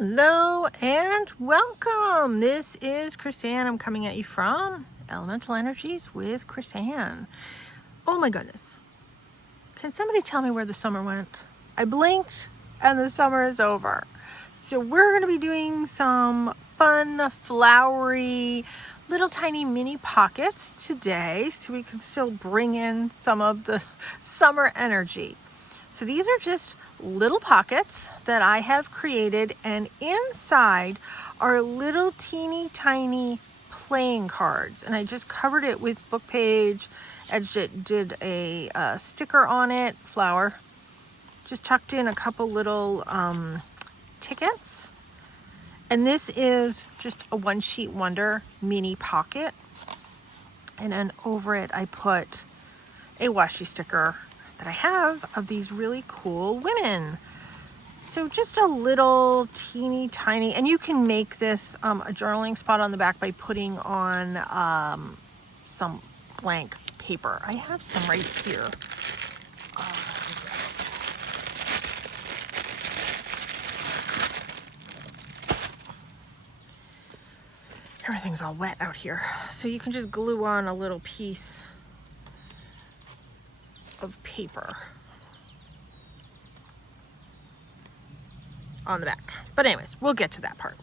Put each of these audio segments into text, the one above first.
Hello and welcome. This is Chris-Ann. I'm coming at you from Elemental Energies with Chris-Ann. Oh my goodness. Can somebody tell me where the summer went? I blinked and the summer is over. So we're going to be doing some fun, flowery, little tiny mini pockets today so we can still bring in some of the summer energy. So these are just little pockets that I have created, and inside are little teeny tiny playing cards, and I just covered it with book page, edged it, did a sticker on it, flower, just tucked in a couple little tickets. And this is just a one sheet wonder mini pocket, and then over it I put a washi sticker that I have of these really cool women. So just a little teeny tiny, and you can make this a journaling spot on the back by putting on some blank paper. I have some right here. Everything's all wet out here. So you can just glue on a little piece of paper on the back. But anyways, we'll get to that part.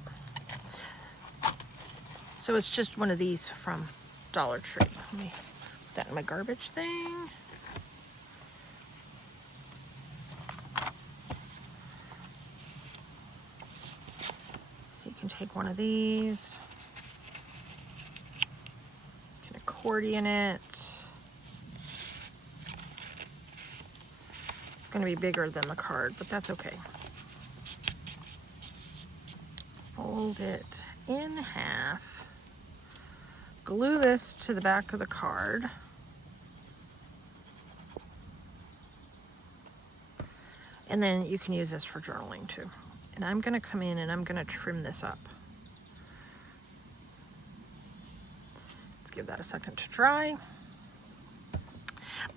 So it's just one of these from Dollar Tree. Let me put that in my garbage thing. So you can take one of these, you can accordion it. It's going to be bigger than the card, but that's okay. Fold it in half, glue this to the back of the card, and then you can use this for journaling too. And I'm going to come in and I'm going to trim this up. Let's give that a second to dry.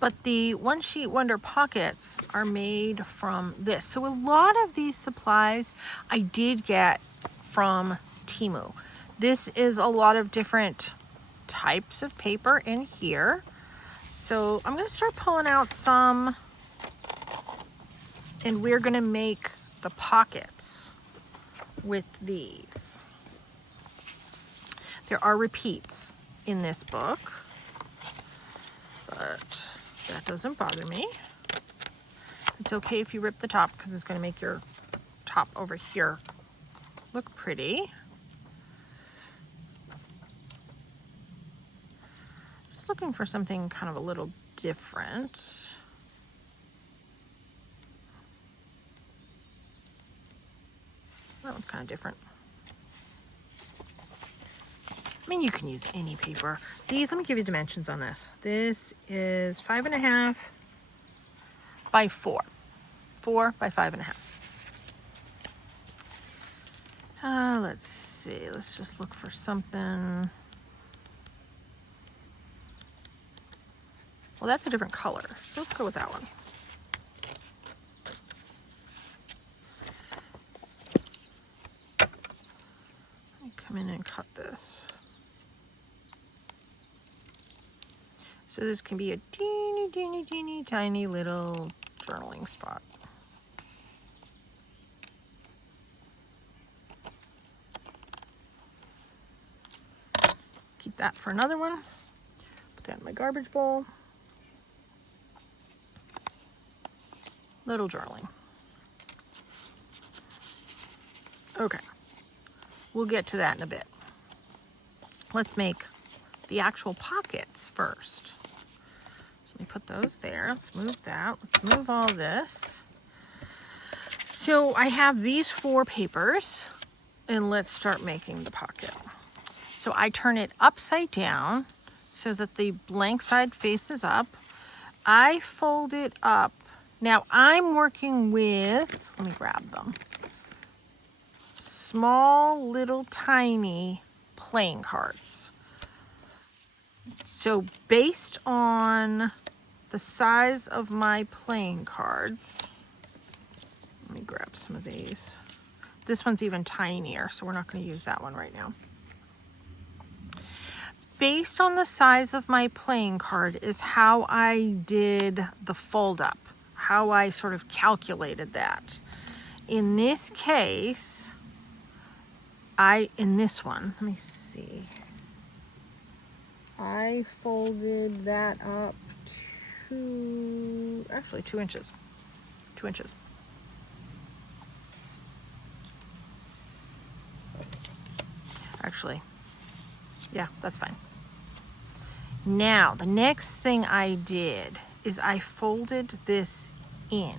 But the one sheet wonder pockets are made from this. So a lot of these supplies I did get from Temu. This is a lot of different types of paper in here. So I'm going to start pulling out some, and we're going to make the pockets with these. There are repeats in this book, but that doesn't bother me. It's okay if you rip the top because it's going to make your top over here look pretty. Just looking for something kind of a little different. That one's kind of different. I mean, you can use any paper. These, let me give you dimensions on this. This is 5.5 by 4. 4 by 5.5. Let's see. Let's just look for something. Well, that's a different color, so let's go with that one. Let me come in and cut this. So this can be a teeny, teeny, teeny, tiny little journaling spot. Keep that for another one. Put that in my garbage bowl. Little journaling. Okay, we'll get to that in a bit. Let's make the actual pockets first. So let me put those there. Let's move that. Let's move all this. So I have these 4 papers, and let's start making the pocket. So I turn it upside down so that the blank side faces up. I fold it up. Now I'm working with, let me grab them, small little tiny playing cards. So based on the size of my playing cards, let me grab some of these. This one's even tinier, so we're not going to use that one right now. Based on the size of my playing card is how I did the fold up, how I sort of calculated that. In this case, in this one, let me see. I folded that up actually 2 inches. 2 inches. Actually, yeah, that's fine. Now, the next thing I did is I folded this in.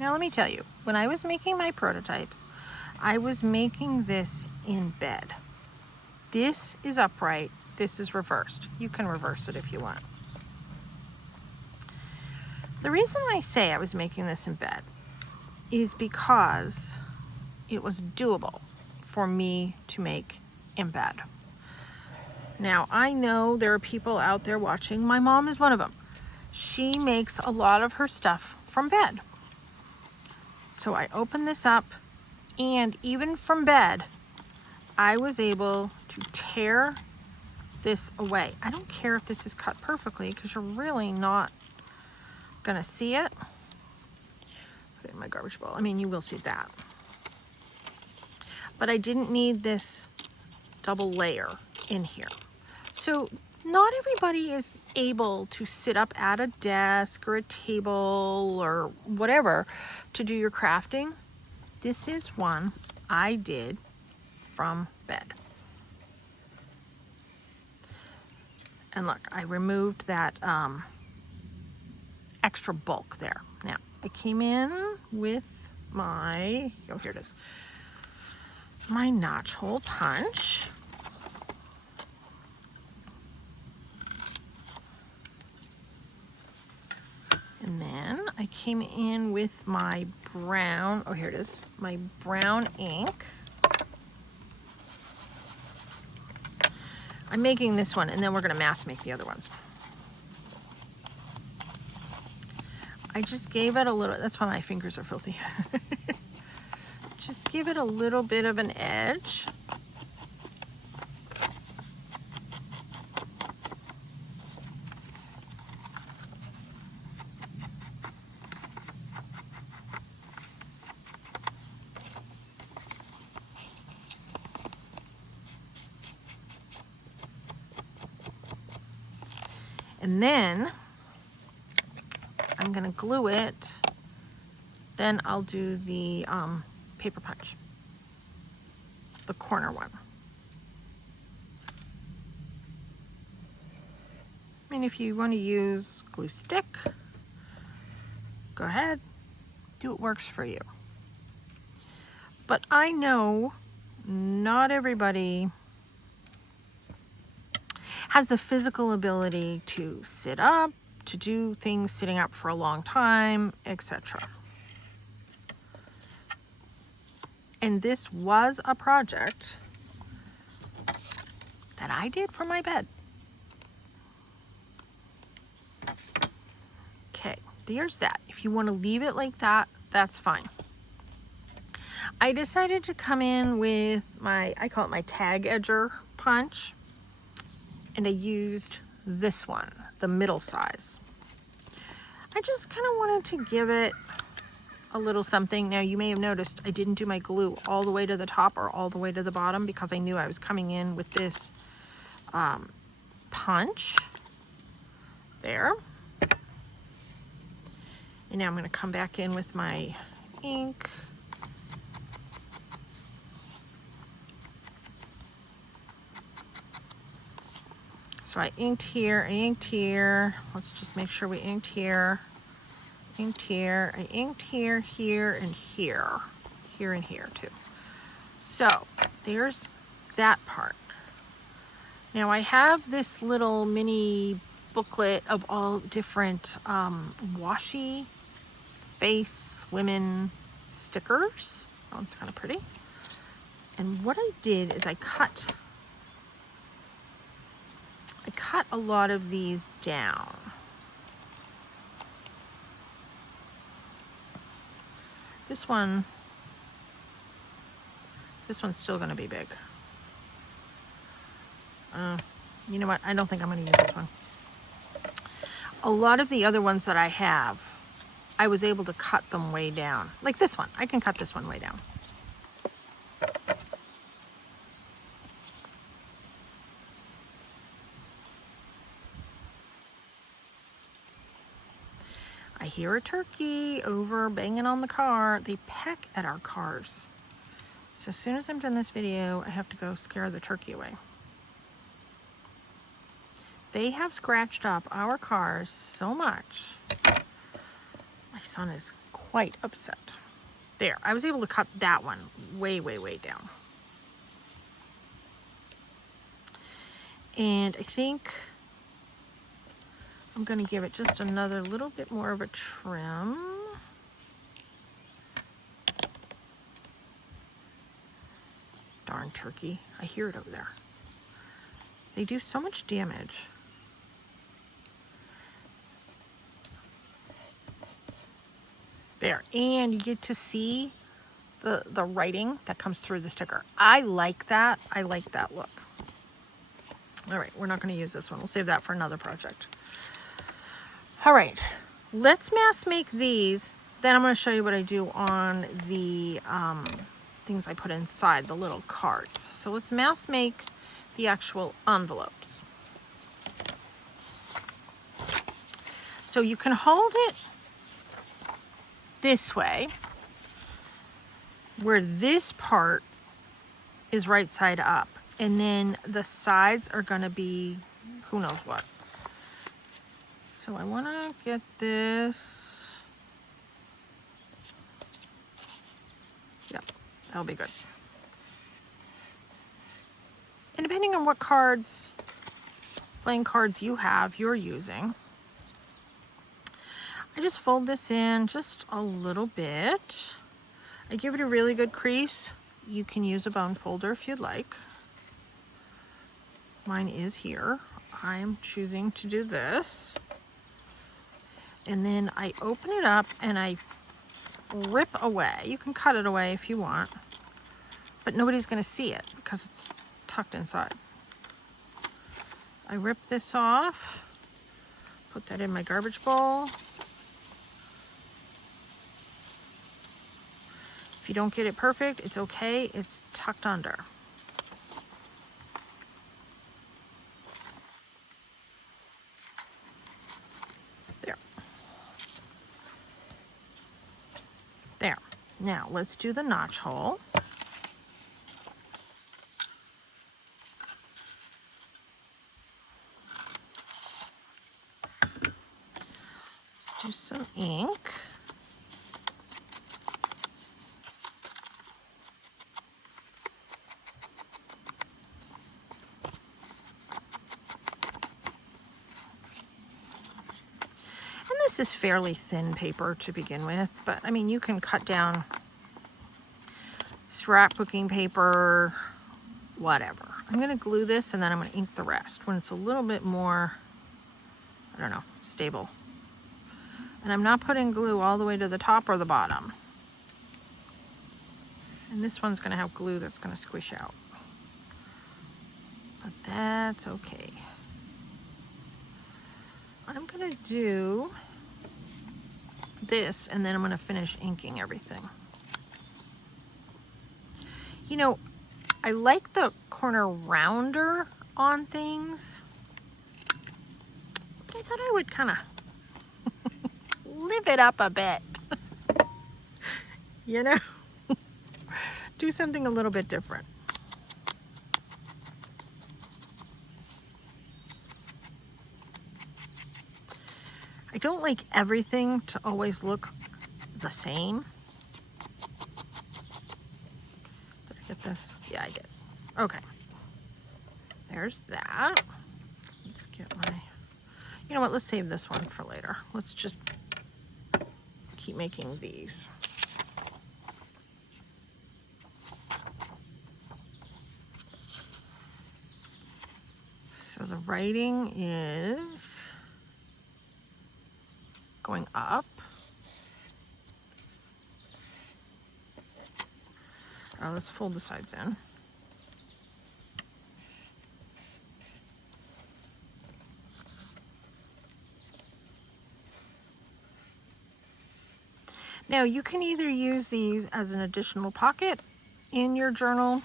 Now, let me tell you, when I was making my prototypes, I was making this in bed. This is upright, this is reversed. You can reverse it if you want. The reason I say I was making this in bed is because it was doable for me to make in bed. Now, I know there are people out there watching. My mom is one of them. She makes a lot of her stuff from bed. So I opened this up, and even from bed, I was able to tear this away. I don't care if this is cut perfectly because you're really not gonna see it. Put it in my garbage bowl. I mean, you will see that. But I didn't need this double layer in here. So not everybody is able to sit up at a desk or a table or whatever to do your crafting. This is one I did from bed. And look, I removed that extra bulk there. Now, I came in with my, oh, here it is, my notch hole punch. And then I came in with my brown, oh, here it is, my brown ink. I'm making this one, and then we're going to mass make the other ones. I just gave it a little, that's why my fingers are filthy. Just give it a little bit of an edge. And then I'm gonna glue it. Then I'll do the paper punch, the corner one. And if you want to use glue stick, go ahead, do what works for you. But I know not everybody has the physical ability to sit up, to do things sitting up for a long time, etc. And this was a project that I did for my bed. Okay, there's that. If you want to leave it like that, that's fine. I decided to come in with my, I call it my tag edger punch. And I used this one, the middle size. I just kind of wanted to give it a little something. Now, you may have noticed I didn't do my glue all the way to the top or all the way to the bottom because I knew I was coming in with this punch there. And now I'm going to come back in with my ink. So I inked here, I inked here. Let's just make sure we inked here, I inked here, here, and here. Here and here too. So there's that part. Now I have this little mini booklet of all different washi face women stickers. Oh, it's kind of pretty. And what I did is I cut a lot of these down. This one This one's still going to be big. You know what? I don't think I'm going to use this one. A lot of the other ones that I have, I was able to cut them way down. Like this one. I can cut this one way down. I hear a turkey over banging on the car. They peck at our cars. So as soon as I'm done this video, I have to go scare the turkey away. They have scratched up our cars so much. My son is quite upset. There, I was able to cut that one way, way, way down. And I think I'm going to give it just another little bit more of a trim. Darn turkey. I hear it over there. They do so much damage. There, and you get to see the writing that comes through the sticker. I like that. I like that look. All right, we're not going to use this one. We'll save that for another project. All right, let's mass make these. Then I'm going to show you what I do on the things I put inside, the little cards. So let's mass make the actual envelopes. So you can hold it this way, where this part is right side up, and then the sides are going to be who knows what. So I want to get this. Yep, that'll be good. And depending on what cards, playing cards you're using, I just fold this in just a little bit. I give it a really good crease. You can use a bone folder if you'd like. Mine is here. I'm choosing to do this. And then I open it up and I rip away. You can cut it away if you want, but nobody's going to see it because it's tucked inside. I rip this off, put that in my garbage bowl. If you don't get it perfect, it's okay. It's tucked under. There. There. Now let's do the notch hole. Let's do some ink. This is fairly thin paper to begin with, but I mean, you can cut down scrapbooking paper, whatever. I'm going to glue this and then I'm going to ink the rest when it's a little bit more, I don't know, stable. And I'm not putting glue all the way to the top or the bottom. And this one's going to have glue that's going to squish out. But that's okay. I'm going to do this and then I'm going to finish inking everything. You know, I like the corner rounder on things, but I thought I would kind of live it up a bit. You know, do something a little bit different. I don't like everything to always look the same. Did I get this? Yeah, I did. Okay. There's that. Let's get my, you know what, let's save this one for later. Let's just keep making these. So the writing is going up. Let's fold the sides in. Now you can either use these as an additional pocket in your journal.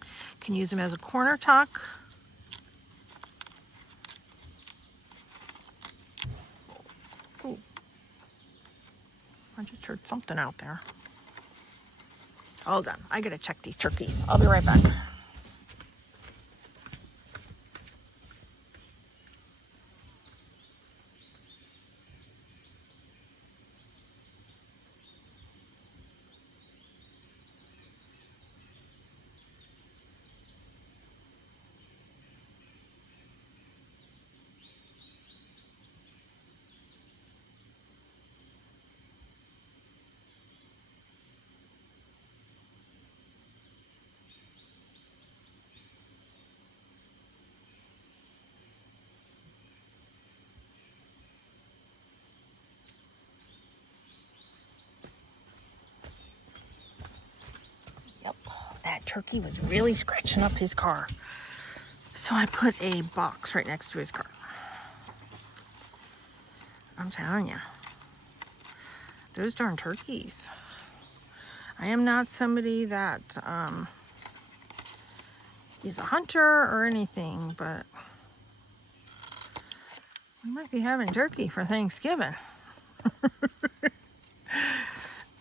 You can use them as a corner tuck. Ooh. I just heard something out there. Hold on, I gotta check these turkeys. I'll be right back. Yep, that turkey was really scratching up his car. So I put a box right next to his car. I'm telling you, those darn turkeys. I am not somebody that is a hunter or anything, but we might be having turkey for Thanksgiving.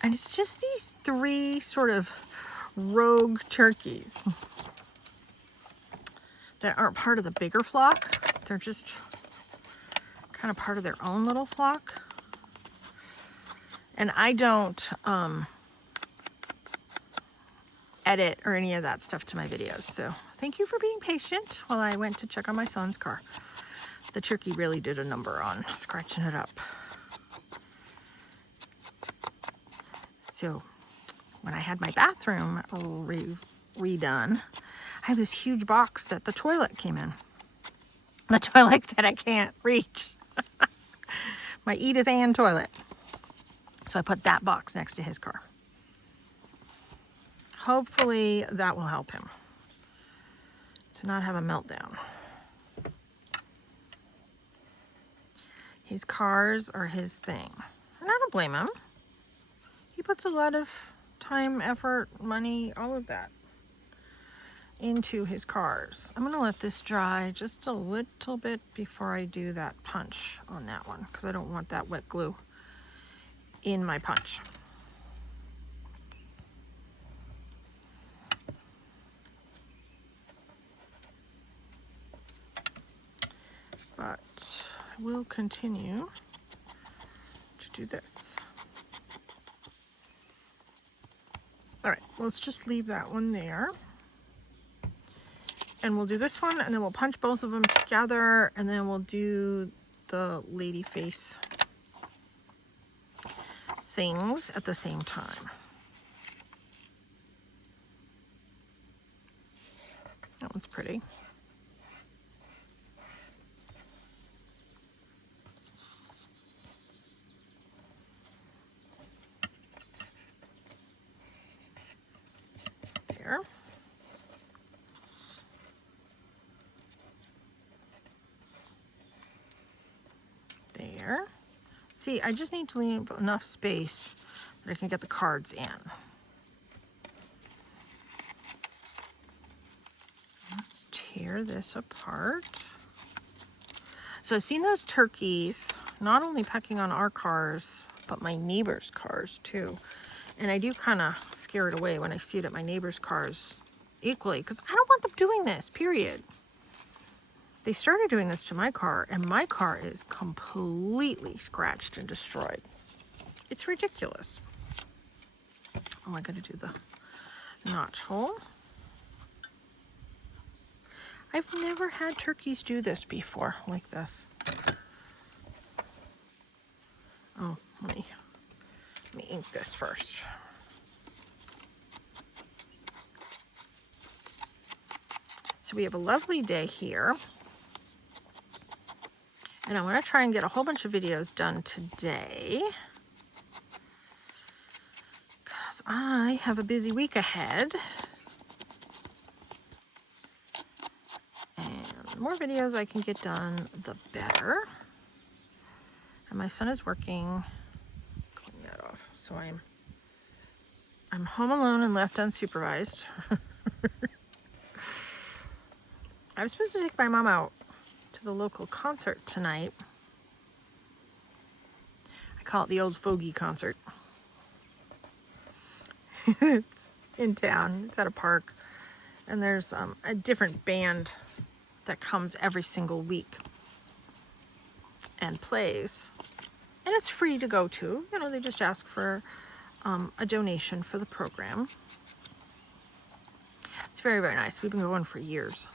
And it's just these 3 sort of rogue turkeys that aren't part of the bigger flock. They're just kind of part of their own little flock. And I don't edit or any of that stuff to my videos. So thank you for being patient while I went to check on my son's car. The turkey really did a number on scratching it up. So when I had my bathroom redone, I have this huge box that the toilet came in. The toilet that I can't reach. My Edith Ann toilet. So I put that box next to his car. Hopefully that will help him to not have a meltdown. His cars are his thing. And I don't blame him. He puts a lot of time, effort, money, all of that into his cars. I'm gonna let this dry just a little bit before I do that punch on that one, because I don't want that wet glue in my punch. But I will continue to do this. All right, let's just leave that one there. And we'll do this one, and then we'll punch both of them together, and then we'll do the lady face things at the same time. That one's pretty. There. There. See, I just need to leave enough space that I can get the cards in. Let's tear this apart. So I've seen those turkeys not only pecking on our cars, but my neighbor's cars too. And I do kind of scare it away when I see it at my neighbor's cars equally, because I don't want them doing this, period. They started doing this to my car, and my car is completely scratched and destroyed. It's ridiculous. Oh, I gotta do the notch hole. I've never had turkeys do this before, like this. Oh, let me ink this first. So we have a lovely day here. And I want to try and get a whole bunch of videos done today, because I have a busy week ahead. And the more videos I can get done, the better. And my son is working. Clean that off. So I'm home alone and left unsupervised. I was supposed to take my mom out to the local concert tonight. I call it the Old Fogey Concert. It's in town. It's at a park. And there's a different band that comes every single week and plays. And it's free to go to. You know, they just ask for a donation for the program. It's very, very nice. We've been going for years.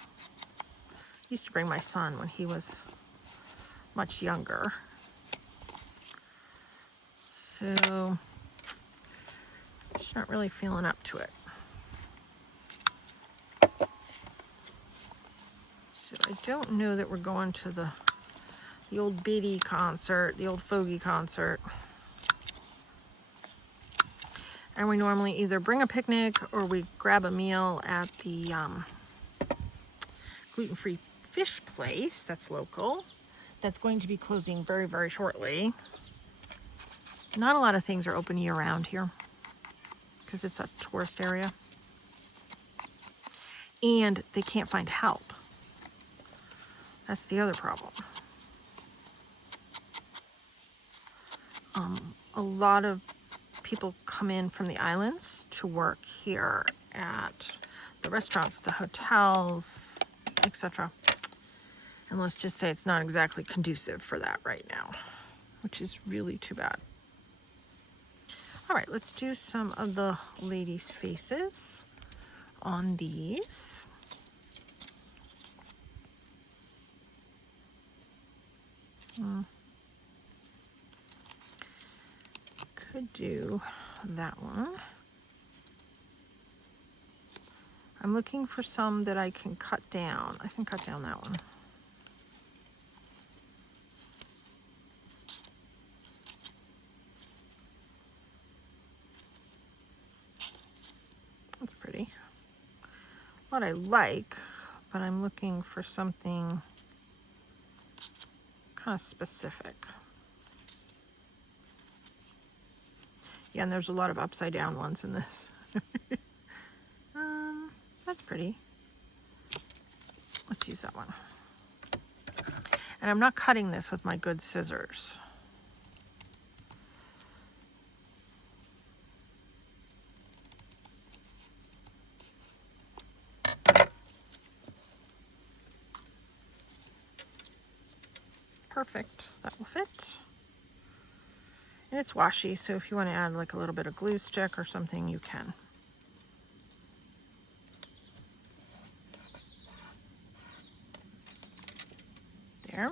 I used to bring my son when he was much younger. So, just not really feeling up to it. So I don't know that we're going to the old Biddy concert, the Old Fogey concert. And we normally either bring a picnic or we grab a meal at the gluten-free fish place that's local. That's going to be closing very, very shortly. Not a lot of things are open year-round here because it's a tourist area. And they can't find help. That's the other problem. A lot of people come in from the islands to work here at the restaurants, the hotels, etc. And let's just say it's not exactly conducive for that right now, which is really too bad. All right, let's do some of the ladies' faces on these. Could do that one. I'm looking for some that I can cut down. I can cut down that one. That's pretty. What I like, but I'm looking for something kind of specific. Yeah, and there's a lot of upside down ones in this. That's pretty. Let's use that one. And I'm not cutting this with my good scissors. Perfect. That will fit. And it's washi, so if you want to add like a little bit of glue stick or something, you can. There.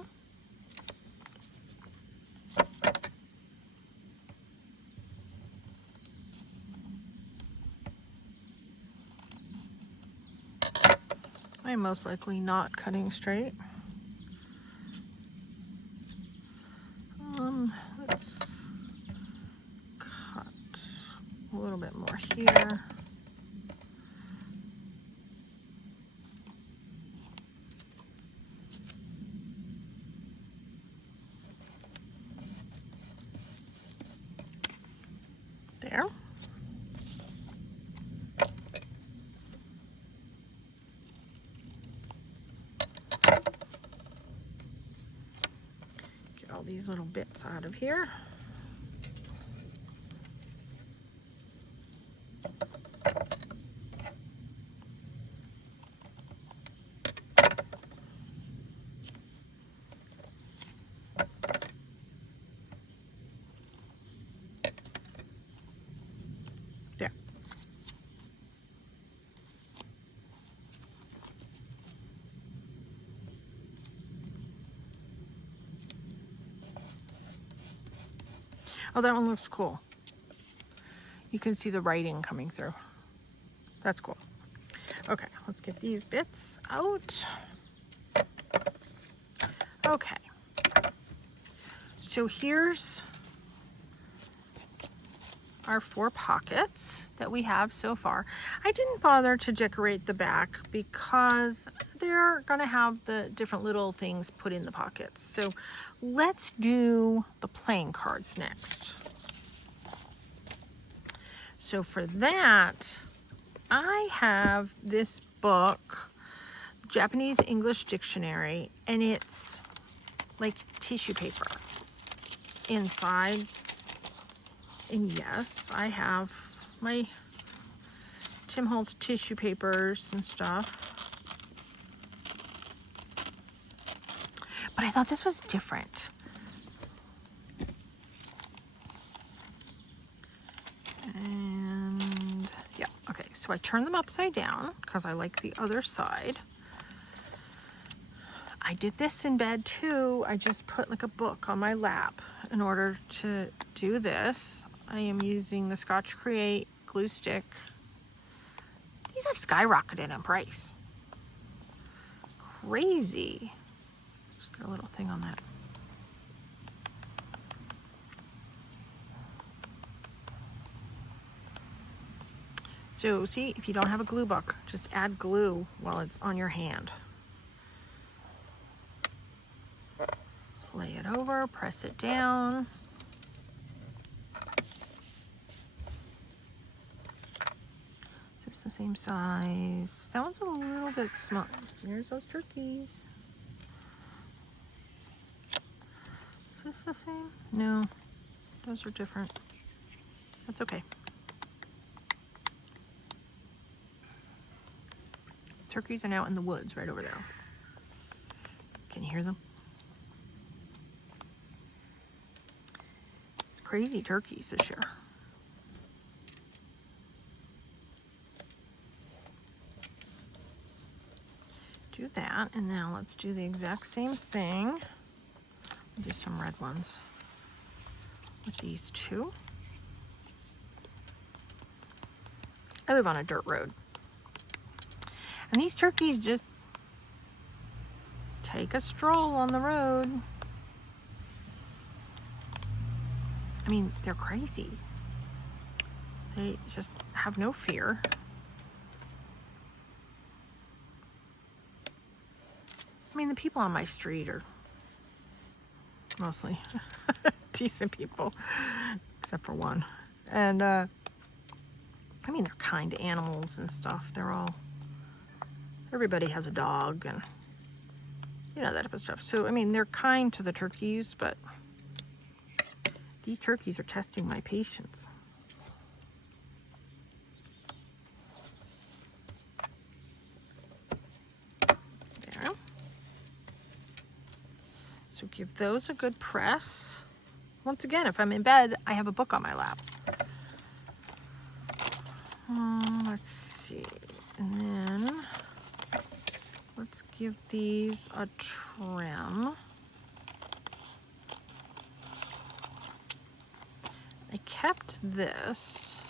I'm most likely not cutting straight. Let's cut a little bit more here. There. Get all these little bits out of here. There. Oh, that one looks cool. You can see the writing coming through. That's cool. Okay, let's get these bits out. Okay. So here's our 4 pockets that we have so far. I didn't bother to decorate the back because they're gonna have the different little things put in the pockets. So let's do the playing cards next. So for that, I have this book, Japanese English Dictionary, and it's like tissue paper inside. And yes, I have my Tim Holtz tissue papers and stuff. But I thought this was different. And yeah, okay, so I turn them upside down because I like the other side. I did this in bed too. I just put like a book on my lap in order to do this. I am using the Scotch Create glue stick. These have skyrocketed in price. Crazy. Just got a little thing on that. So see, if you don't have a glue book, just add glue while it's on your hand. Lay it over, press it down. Is this the same size? That one's a little bit small. There's those turkeys. Is this the same? No, those are different. That's okay. Turkeys are now in the woods right over there. Can you hear them? It's crazy turkeys this year. Do that, and now let's do the exact same thing. I'll do some red ones with these 2. I live on a dirt road. And these turkeys just take a stroll on the road. I mean, they're crazy. They just have no fear. I mean, the people on my street are mostly decent people, except for one. And, I mean, they're kind to animals and stuff. Everybody has a dog and, you know, that type of stuff. So, I mean, they're kind to the turkeys, but these turkeys are testing my patience. There. So give those a good press. Once again, if I'm in bed, I have a book on my lap. Let's see. And then let's give these a trim. I kept this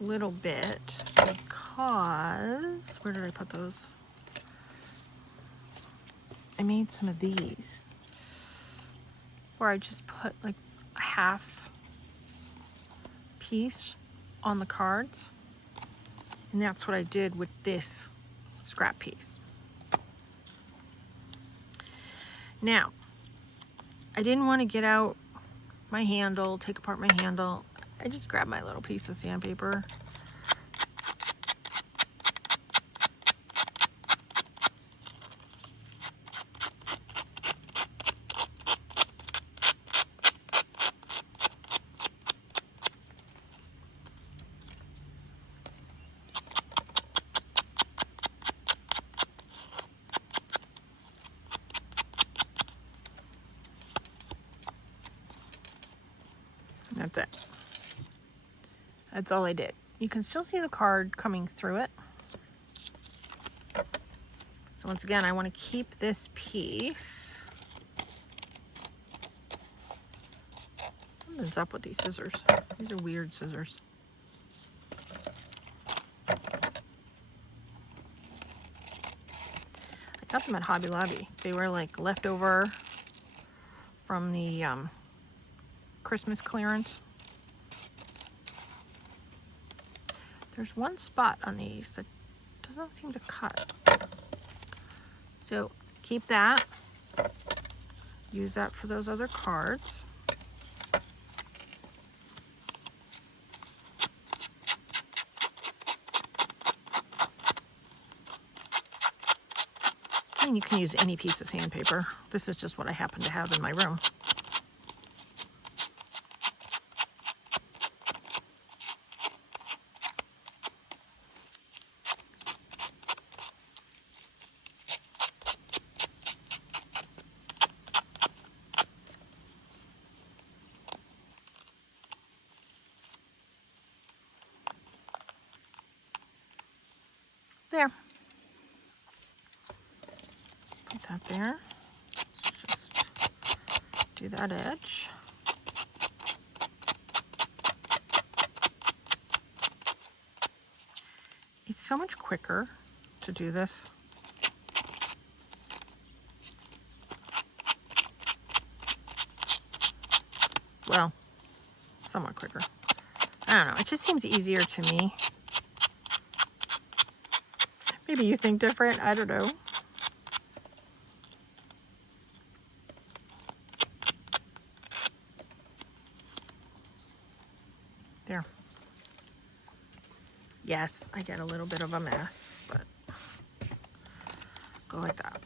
little bit because, where did I put those? I made some of these where I just put like a half piece on the cards. And that's what I did with this scrap piece. Now, I didn't want to get out my handle, take apart my handle. I just grabbed my little piece of sandpaper. That's it. That's all I did. You can still see the card coming through it. So once again, I want to keep this piece. Something's up with these scissors. These are weird scissors. I got them at Hobby Lobby. They were like leftover from the Christmas clearance. There's one spot on these that doesn't seem to cut. So keep that. Use that for those other cards. And you can use any piece of sandpaper. This is just what I happen to have in my room. There. Put that there. Just do that edge. It's so much quicker to do this. Well, somewhat quicker. I don't know. It just seems easier to me. Maybe you think different. I don't know. There. Yes, I get a little bit of a mess, but go like that.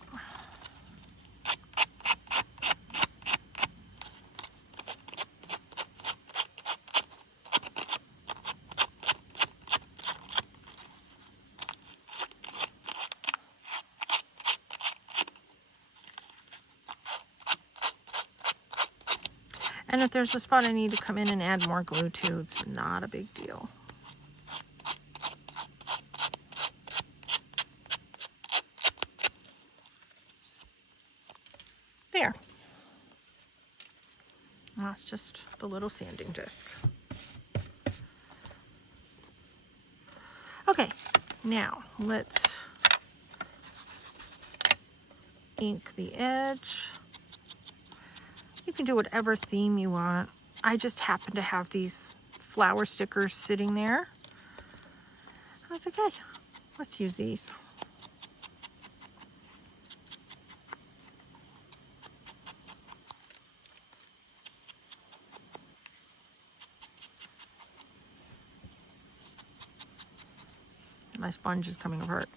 And if there's a spot I need to come in and add more glue to, it's not a big deal. There. That's just the little sanding disc. Okay, now let's ink the edge. You can do whatever theme you want. I just happen to have these flower stickers sitting there. That's okay. Let's use these. My sponge is coming apart.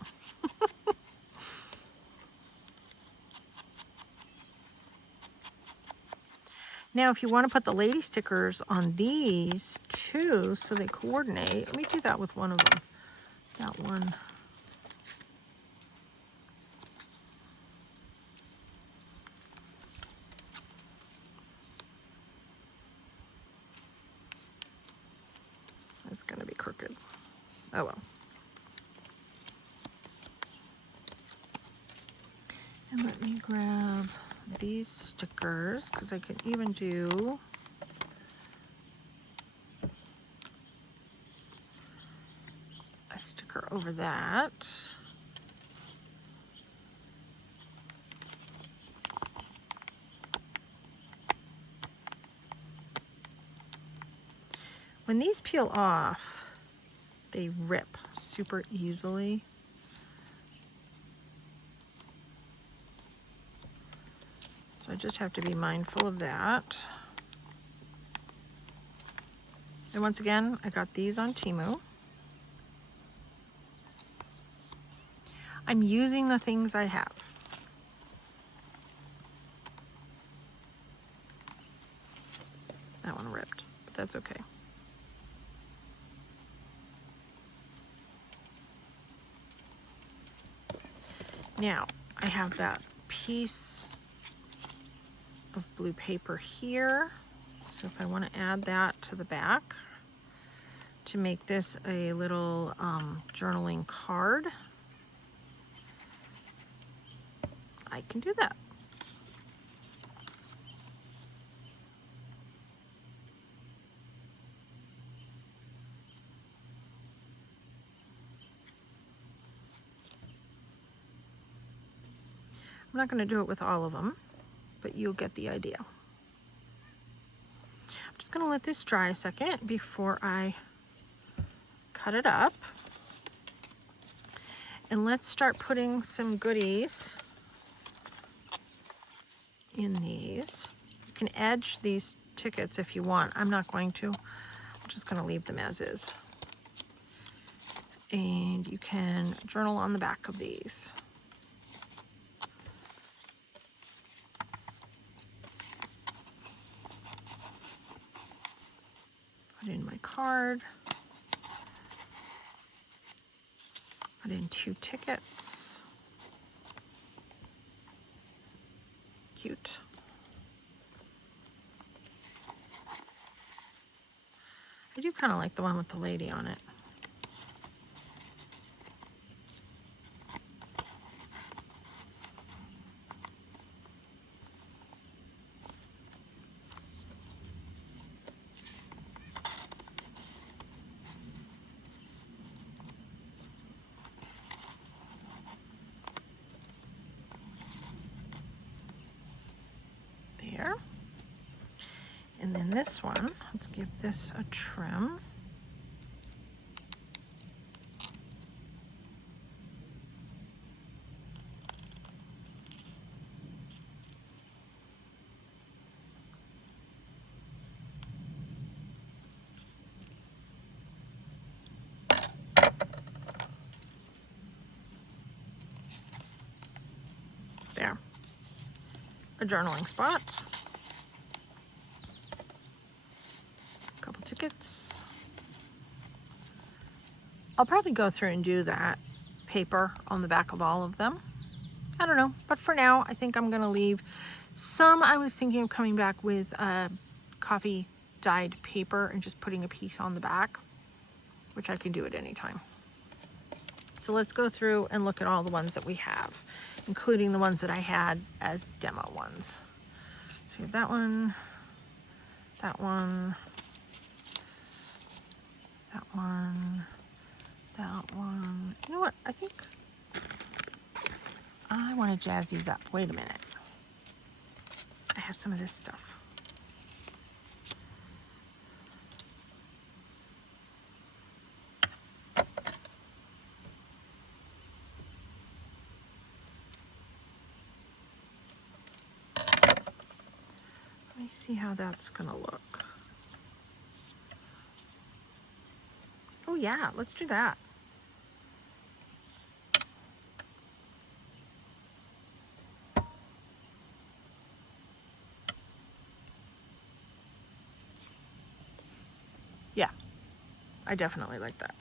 Now, if you want to put the lady stickers on these too, so they coordinate, let me do that with one of them. That one. It's going to be crooked. Oh well. And let me grab these stickers, because I can even do a sticker over that. When these peel off, they rip super easily. So I just have to be mindful of that. And once again, I got these on Temu. I'm using the things I have. That one ripped, but that's okay. Now, I have that piece of blue paper here. So if I want to add that to the back to make this a little journaling card, I can do that. I'm not going to do it with all of them, but you'll get the idea. I'm just going to let this dry a second before I cut it up. And let's start putting some goodies in these. You can edge these tickets if you want. I'm not going to. I'm just going to leave them as is. And you can journal on the back of these. Put in my card. Put in 2 tickets. Cute. I do kind of like the one with the lady on it. There. And then this one, let's give this a trim. There. A journaling spot. A couple tickets. I'll probably go through and do that paper on the back of all of them. I don't know, but for now, I think I'm gonna leave some. I was thinking of coming back with coffee dyed paper and just putting a piece on the back, which I can do at any time. So let's go through and look at all the ones that we have, including the ones that I had as demo ones. So we have that one, that one, that one, that one. You know what? I think I want to jazz these up. Wait a minute. I have some of this stuff. Let me see how that's going to look. Oh yeah, let's do that. Yeah, I definitely like that.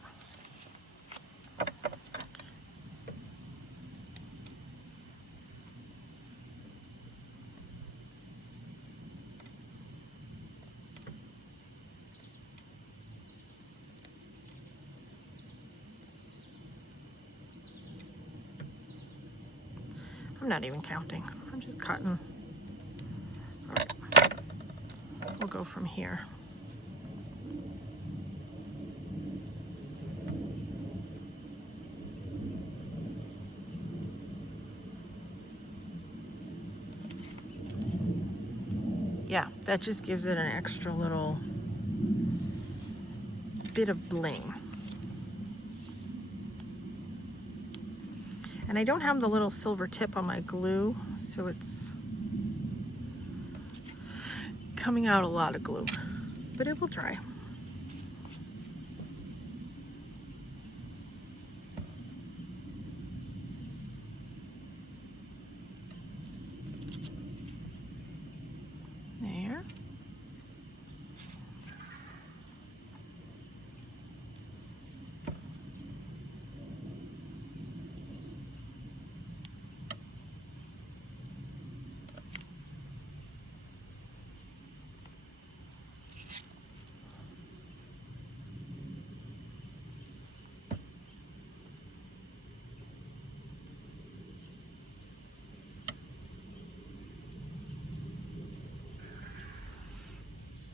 I'm not even counting. I'm just cutting. All right, we'll go from here. Yeah, that just gives it an extra little bit of bling. And I don't have the little silver tip on my glue, so it's coming out a lot of glue, but it will dry. There.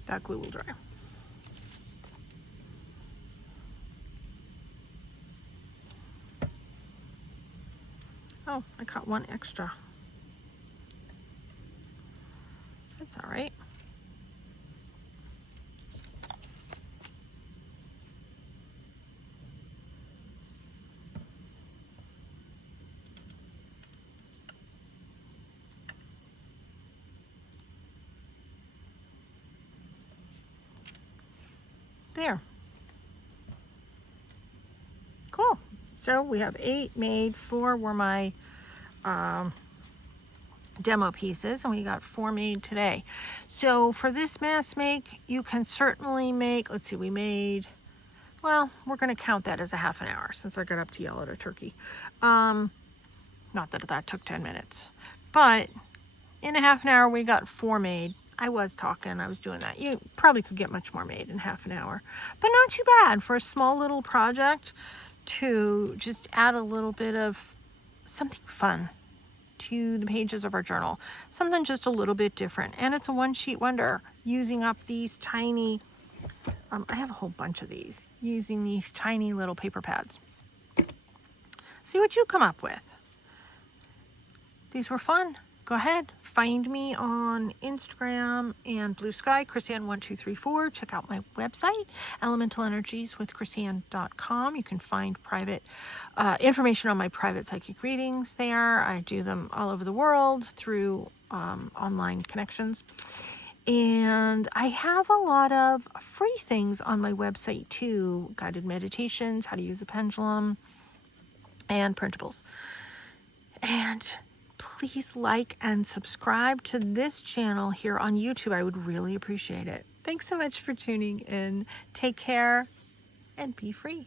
That glue will dry. Oh, I caught one extra. That's all right. here. Cool. So we have 8 made. 4 were my demo pieces, and we got 4 made today. So for this mass make, you can certainly make, let's see, we made, well, we're going to count that as a half an hour since I got up to yell at a turkey. Not that that took 10 minutes, but in a half an hour we got 4 made. I was doing that. You probably could get much more made in half an hour, but not too bad for a small little project to just add a little bit of something fun to the pages of our journal, something just a little bit different. And it's a one sheet wonder using up these tiny, I have a whole bunch of these, using these tiny little paper pads. See what you come up with. These were fun. Go ahead, find me on Instagram and Blue Sky, Chrisanne1234. Check out my website, elementalenерgieswithchrisanne.com. You can find private information on my private psychic readings there. I do them all over the world through online connections. And I have a lot of free things on my website too, guided meditations, how to use a pendulum, and printables. And please like and subscribe to this channel here on YouTube. I would really appreciate it. Thanks so much for tuning in. Take care and be free.